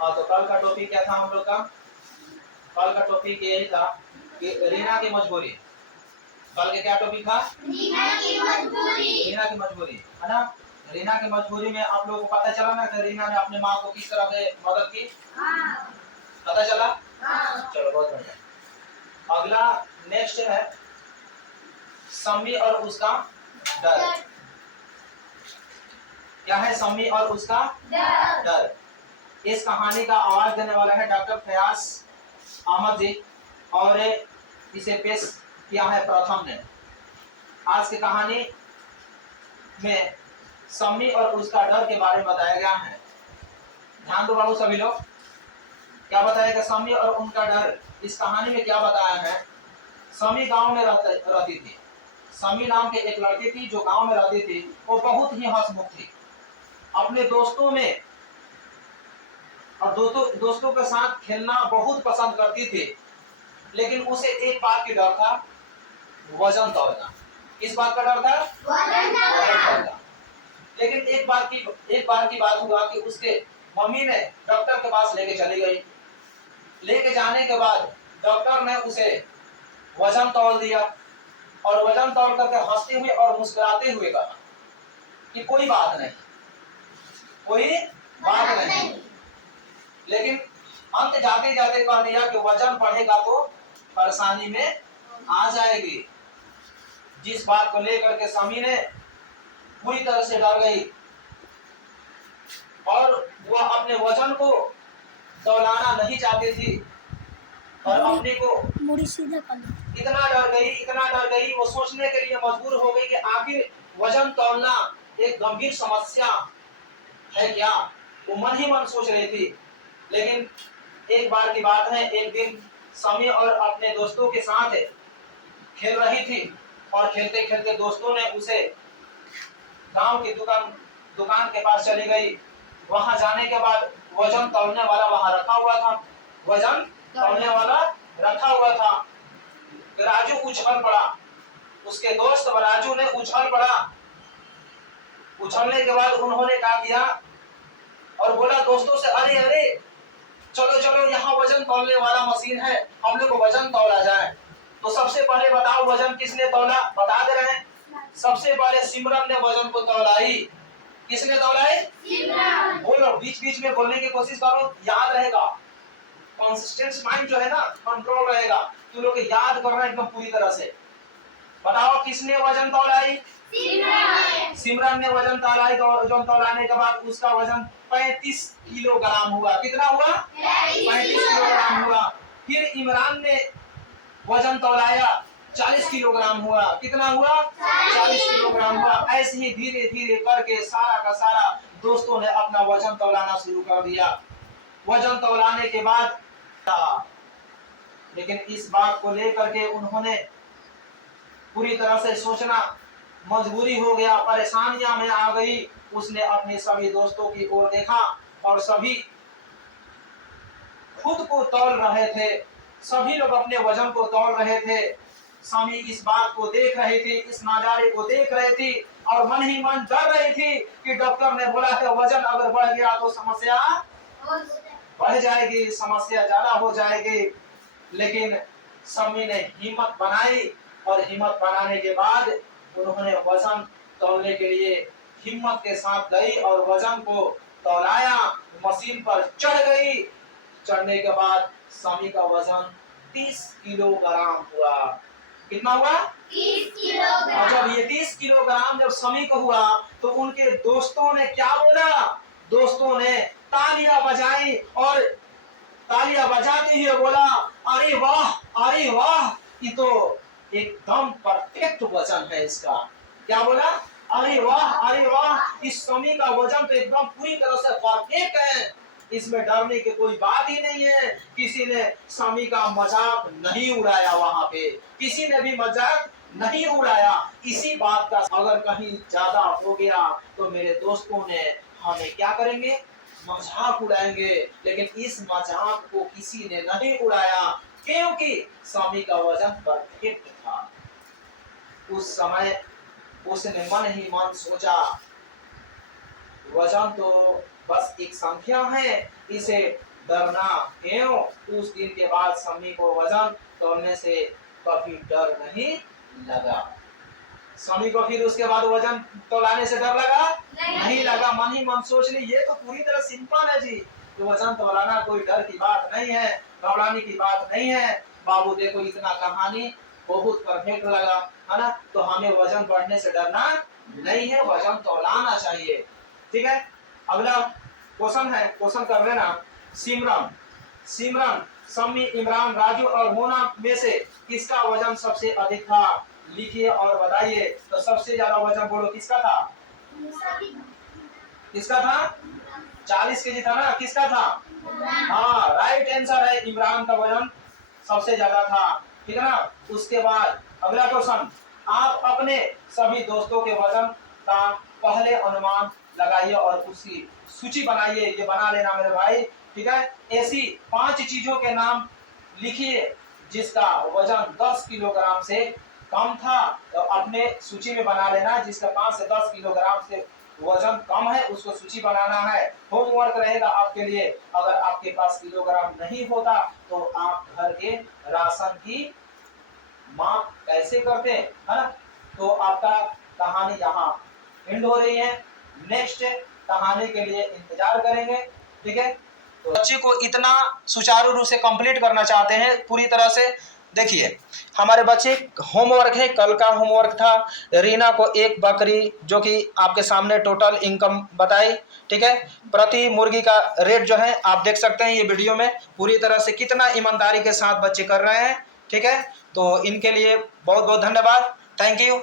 हाँ, तो कल का टॉपिक क्या था हम लोग का? कल का टॉपिक यही था कि रीना की मजबूरी। कल के क्या टॉपिक था? रीना की मजबूरी। रीना की मजबूरी, है ना? रीना की मजबूरी में आप लोगों को पता चला ना कि रीना ने अपने माँ को किस तरह से मदद की? हाँ। पता चला? हाँ। चलो बहुत बढ़िया। अगला नेक्स्ट है सम्मी और उसका डर। क्या है सम्मी और उसका डर? इस कहानी का आवाज देने वाला है डॉक्टर फयाज अहमद जी और इसे पेश किया है प्रथम ने। आज की कहानी में सम्मी और उसका डर के बारे में बताया गया है। ध्यान दो बाबू सभी लोग, क्या बताया गया? सम्मी और उनका डर। इस कहानी में क्या बताया है? सम्मी गांव में रहती थी। सम्मी नाम के एक लड़की थी जो गांव में रहती थी। वो बहुत ही हंसमुख थी, अपने दोस्तों में और दोस्तों के साथ खेलना बहुत पसंद करती थी। लेकिन उसे एक बात की डर था, वजन तौलना। किस बात का डर था? वजन तौलना। लेकिन एक बार की बात हुआ कि उसके मम्मी ने डॉक्टर के पास लेके चली गई। लेके जाने के बाद डॉक्टर ने उसे वजन तौल दिया और वजन तौल करके हंसते हुए और मुस्कुराते हुए कहा कि कोई बात नहीं, कोई बात नहीं। लेकिन अंत जाते जाते कह दिया कि वजन बढ़ेगा तो परेशानी में आ जाएगी। जिस बात को लेकर के सम्मी ने पूरी तरह से डर गई और वह अपने वजन को तौलाना नहीं चाहती थी और अपने को इतना डर गई वो सोचने के लिए मजबूर हो गई कि आखिर वजन तौलना एक गंभीर समस्या है क्या? वो मन ही मन सोच रही थी। लेकिन एक बार की बात है, एक दिन सम्मी और अपने दोस्तों के साथ खेल रही थी और खेलते खेलते दोस्तों ने उसे गांव की दुकान के पास चली गई। वहां जाने के बाद वजन तौलने वाला वहां रखा हुआ था। वजन तौलने वाला रखा हुआ था। राजू उछल पड़ा, उसके दोस्त राजू ने उछल पड़ा। उछलने के बाद उन्होंने क्या किया और बोला दोस्तों से, अरे अरे चलो चलो यहाँ वजन तौलने वाला मशीन है, हम लोग को वजन तौला जाए। तो सबसे पहले बताओ वजन किसने तौला? बता दे रहे हैं। सबसे पहले सिमरन ने वजन को तौलाई। किसने तौलाई? सिमरन। बोलो, बीच बीच में बोलने की कोशिश करो, याद रहेगा। कंसिस्टेंट माइंड जो है ना, कंट्रोल रहेगा। तुम लोग याद करना एकदम पूरी तरह से। बताओ किसने वजन तौलाई? सिमरन ने वजन तौलाई। तो वजन तौलाने के बाद उसका वजन 35 किलोग्राम हुआ। कितना हुआ? 35 किलोग्राम हुआ। फिर इमरान ने वजन तौलाया, 40 किलोग्राम हुआ। कितना हुआ? 40 किलोग्राम हुआ। ऐसे ही धीरे धीरे करके सारा का सारा दोस्तों ने अपना वजन तौलाना शुरू कर दिया। वजन तौलाने के बाद लेकिन इस बात को लेकर के उन्होंने पूरी तरह से सोचना मजबूरी हो गया, परेशानियां में आ गई। उसने अपने सभी दोस्तों की ओर देखा और सभी खुद को तौल रहे थे। सभी लोग अपने वजन को तौल रहे थे। सम्मी इस बात को देख रही थी, इस नजारे को देख रही थी और मन ही मन डर रही थी कि डॉक्टर ने बोला है वजन अगर बढ़ गया तो समस्या बढ़ जाएगी, समस्या ज्यादा हो जाएगी। लेकिन सम्मी ने हिम्मत बनाई और हिम्मत बनाने के बाद उन्होंने वजन तौलने के लिए हिम्मत के साथ गई और वजन को तौलाया। मशीन पर चढ़ गई। चढ़ने के बाद सम्मी का वजन 30 किलोग्राम हुआ। कितना हुआ? 30 किलोग्राम। और जब ये 30 किलोग्राम जब सम्मी को हुआ तो उनके दोस्तों ने क्या बोला? दोस्तों ने तालियां बजाई और तालियां बजाते हुए बोला, अरे वाह, अरे वाह, ये तो एकदम परफेक्ट वजन है इसका। क्या बोला? अरे वाह, अरे वाह, इस सम्मी का वजन तो एकदम पूरी तरह से परफेक्ट है, इसमें डरने की कोई बात ही नहीं है। किसी ने सम्मी का मजाक नहीं उड़ाया, वहां पे किसी ने भी मजाक नहीं उड़ाया। इसी बात का अगर कहीं ज्यादा हो गया तो मेरे दोस्तों ने हमें क्या करेंगे? मजाक उड़ाएंगे। लेकिन इस मजाक को किसी ने नहीं उड़ाया क्योंकि सम्मी का वजन परफेक्ट था। उस समय उसने मन ही मन सोचा वजन तो बस एक संख्या है, इसे डरना क्यों? उस दिन के बाद सम्मी को वजन तोलने से कभी डर नहीं लगा। स्वामी को फिर उसके बाद वजन तोलाने से डर लगा नहीं लगा। मन ही मन सोच ली ये तो पूरी तरह सिंपल है जी, तो वजन तोलाना कोई डर की बात नहीं है, घबराने की बात नहीं है। बाबू देखो इतना कहानी बहुत परफेक्ट लगा, है ना? तो हमें वजन बढ़ने से डरना नहीं है, वजन तोलाना चाहिए। ठीक है, अगला क्वेश्चन है, क्वेश्चन कर लेना। सिमरन, सम्मी, इमरान, राजू और मोना में से किसका वजन सबसे अधिक था? लिखिए और बताइए। तो सबसे ज्यादा वजन बोलो किसका था? किसका था? 40 केजी था ना? किसका था? हाँ, राइट आंसर है, इमरान का वजन सबसे ज्यादा था। ठीक है ना? उसके बाद अगला क्वेश्चन, आप अपने सभी दोस्तों के वजन का पहले अनुमान लगाइए और उसकी सूची बनाइए। ये बना लेना मेरे भाई। ठीक है, ऐसी 5 चीजों के नाम लिखिए जिसका वजन 10 किलोग्राम से कम था। तो अपने सूची में बना लेना, जिसका 5 से 10 किलोग्राम से वजन कम है उसको सूची बनाना है। होमवर्क रहेगा आपके लिए। अगर आपके पास किलोग्राम नहीं होता तो आप घर के राशन की माप कैसे करते हैं, है ना? तो आपका कहानी यहाँ एंड हो रही है। नेक्स्ट कहानी के लिए इंतजार करेंगे। ठीक है, तो बच्चे को इतना सुचारू रूप से कंप्लीट करना चाहते हैं पूरी तरह से। देखिए हमारे बच्चे होमवर्क है, कल का होमवर्क था रीना को एक बकरी जो कि आपके सामने टोटल इनकम बताई। ठीक है, प्रति मुर्गी का रेट जो है आप देख सकते हैं ये वीडियो में पूरी तरह से कितना ईमानदारी के साथ बच्चे कर रहे हैं। ठीक है, तो इनके लिए बहुत बहुत धन्यवाद। Thank you.